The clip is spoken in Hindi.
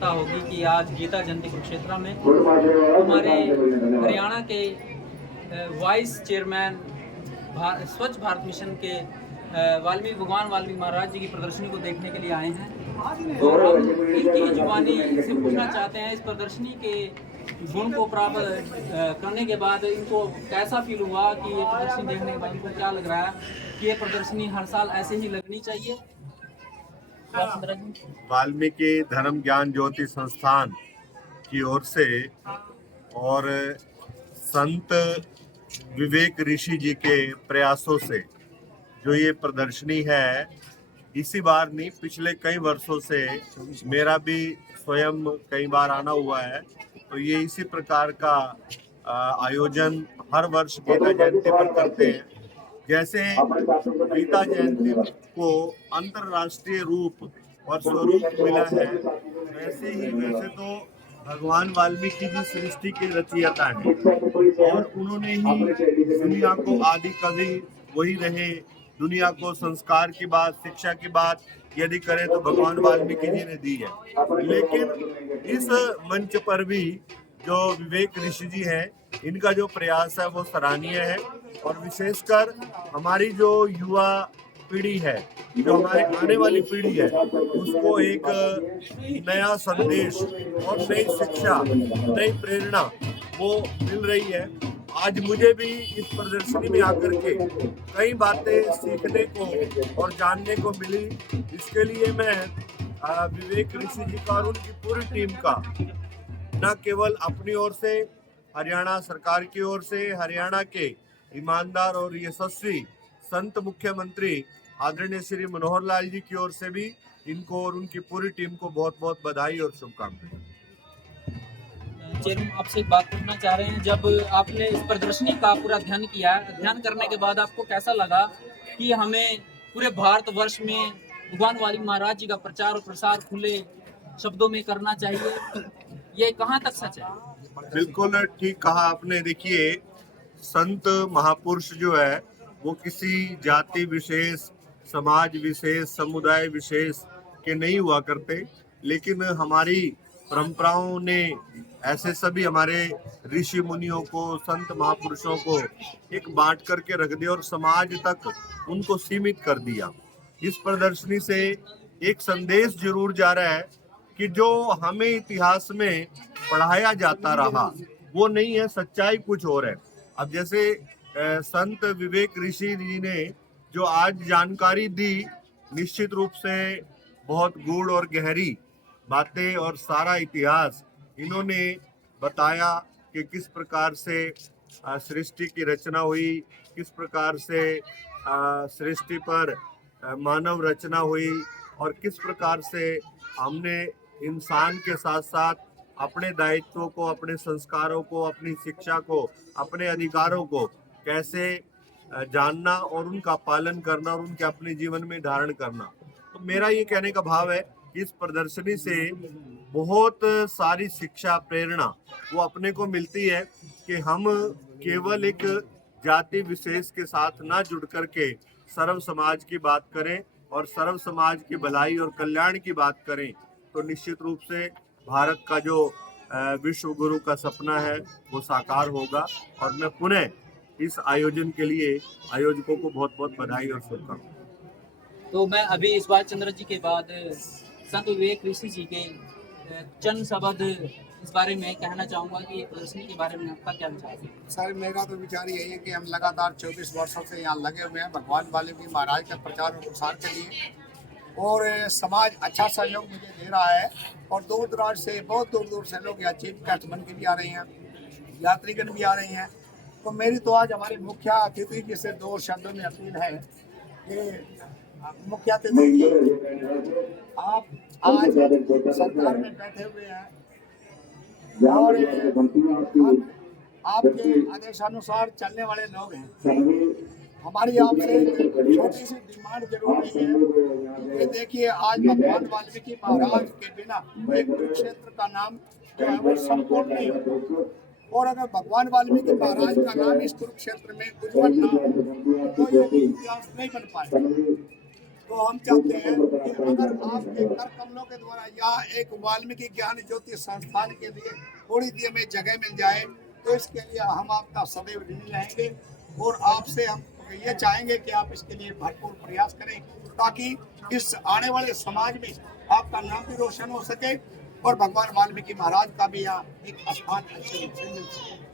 प्रसन्नता होगी कि आज गीता जयंती कुरुक्षेत्र में हमारे हरियाणा के वाइस चेयरमैन स्वच्छ भारत मिशन के भगवान वाल्मीकि महाराज जी की प्रदर्शनी को देखने के लिए आए हैं और हम इनकी जुबानी से पूछना चाहते हैं इस प्रदर्शनी के गुण को प्राप्त करने के बाद इनको कैसा फील हुआ कि ये प्रदर्शनी देखने के बाद इनको क्या लग रहा है कि ये प्रदर्शनी हर साल ऐसे ही लगनी चाहिए। वाल्मीकि धर्म ज्ञान ज्योति संस्थान की ओर से और संत विवेक ऋषि जी के प्रयासों से जो ये प्रदर्शनी है, इसी बार नहीं पिछले कई वर्षों से मेरा भी स्वयं कई बार आना हुआ है। तो ये इसी प्रकार का आयोजन हर वर्ष गीता जयंती पर करते हैं। जैसे गीता जयंती को अंतरराष्ट्रीय रूप और स्वरूप मिला है, वैसे तो भगवान वाल्मीकि जी सृष्टि के रचयिता हैं और उन्होंने ही दुनिया को आदि कवि वही रहे। दुनिया को संस्कार की बात, शिक्षा की बात यदि करें तो भगवान वाल्मीकि जी ने दी है। लेकिन इस मंच पर भी जो विवेक ऋषि जी हैं, इनका जो प्रयास है वो सराहनीय है और विशेषकर हमारी जो युवा पीढ़ी है, जो हमारी आने वाली पीढ़ी है, उसको एक नया संदेश और नई शिक्षा, नई प्रेरणा वो मिल रही है। आज मुझे भी इस प्रदर्शनी में आकर के कई बातें सीखने को और जानने को मिली। इसके लिए मैं विवेक ऋषि जी का और उनकी पूरी टीम का न केवल अपनी ओर से, हरियाणा सरकार की ओर से, हरियाणा के ईमानदार और यशस्वी संत मुख्यमंत्री आदरणीय श्री मनोहर लाल जी की ओर से भी इनको और उनकी पूरी टीम को बहुत बहुत बधाई और शुभकामनाएं। चेयरमैन, आपसे एक बात पूछना चाह रहे हैं, जब आपने इस प्रदर्शनी का पूरा अध्ययन किया, अध्ययन करने के बाद आपको कैसा लगा कि हमें पूरे भारतवर्ष में भगवान वाल्मीकि महाराज जी का प्रचार और प्रसार खुले शब्दों में करना चाहिए, ये कहाँ तक सच है? बिल्कुल ठीक कहा आपने। देखिए, संत महापुरुष जो है वो किसी जाति विशेष, समाज विशेष, समुदाय विशेष के नहीं हुआ करते, लेकिन हमारी परंपराओं ने ऐसे सभी हमारे ऋषि मुनियों को, संत महापुरुषों को एक बांट करके रख दिया और समाज तक उनको सीमित कर दिया। इस प्रदर्शनी से एक संदेश जरूर जा रहा है कि जो हमें इतिहास में पढ़ाया जाता रहा वो नहीं है, सच्चाई कुछ और है। अब जैसे संत विवेक ऋषि जी ने जो आज जानकारी दी, निश्चित रूप से बहुत गूढ़ और गहरी बातें और सारा इतिहास इन्होंने बताया कि किस प्रकार से सृष्टि की रचना हुई, किस प्रकार से सृष्टि पर मानव रचना हुई और किस प्रकार से हमने इंसान के साथ साथ अपने दायित्वों को, अपने संस्कारों को, अपनी शिक्षा को, अपने अधिकारों को कैसे जानना और उनका पालन करना और उनके अपने जीवन में धारण करना। तो मेरा ये कहने का भाव है कि इस प्रदर्शनी से बहुत सारी शिक्षा, प्रेरणा वो अपने को मिलती है कि हम केवल एक जाति विशेष के साथ ना जुड़ करके सर्व समाज की बात करें और सर्व समाज की भलाई और कल्याण की बात करें, तो निश्चित रूप से भारत का जो विश्व गुरु का सपना है वो साकार होगा। और मैं पुनः इस आयोजन के लिए आयोजकों को बहुत बहुत बधाई और शुभकामनाएं। तो मैं अभी इस बात चंद्र जी के बाद संत विवेक ऋषि जी के चंद शब्द इस बारे में कहना चाहूँगा कि प्रदर्शनी के बारे में आपका क्या विचार है? सर, मेरा तो विचार यही है कि हम लगातार 24 वर्षों से यहाँ लगे हुए हैं भगवान वाल्मीकि महाराज के प्रचार और प्रसार के लिए, और समाज अच्छा सहयोग मुझे दे रहा है और दूर दराज से, बहुत दूर दूर से लोग यहाँ चीफ गेस्ट बन के भी आ रहे हैं, यात्रीगण भी आ रहे हैं। तो मेरी तो आज हमारे मुख्य अतिथि जी से 2 शब्दों में अपील है कि मुख्य अतिथि जी, आप आज सरकार में बैठे हुए हैं और आपके आदेशानुसार चलने वाले लोग हैं। हमारी आपसे छोटी सी डिमांड जरूर है कि देखिए, आज भगवान वाल्मीकि महाराज के बिना एक कुरुक्षेत्र का नाम जो है वो संपूर्ण नहीं होता, और अगर भगवान वाल्मीकि महाराज का नाम इस कुरुक्षेत्र में उज्जवल ना हो तो ये इतिहास नहीं बन पाएगा। तो हम चाहते हैं कि अगर आपके कर कमलों के द्वारा या एक वाल्मीकि ज्ञान ज्योति संस्थान के लिए थोड़ी सी हमें जगह मिल जाए तो इसके लिए हम आपका सदैव ऋणी रहेंगे और आपसे हम ये चाहेंगे कि आप इसके लिए भरपूर प्रयास करें ताकि इस आने वाले समाज में आपका नाम भी रोशन हो सके और भगवान वाल्मीकि महाराज का भी यहाँ एक स्थान अच्छे रूप से मिल सके।